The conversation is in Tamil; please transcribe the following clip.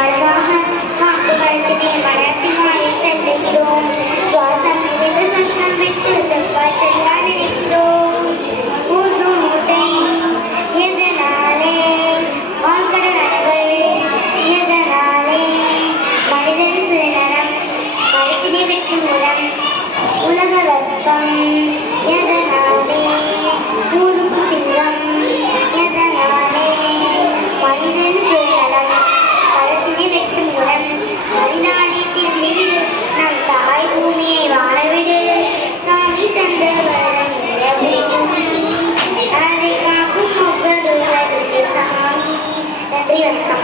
வாழ்வாக வாக்குகளுக்கு மனத்தினாலே தந்துகிறோம். சுவாசம் நிறைவு கஷ்டம் விட்டு செவ்வாய் செல்லா நினைக்கிறோம். ஊற்றும் மூட்டை எதனாலே வாழ்கடல் அணுகள் எதனாலே மனிதன் சுயநலம் மறுத்தினை வெற்றி மூலம் உலக வெப்பம்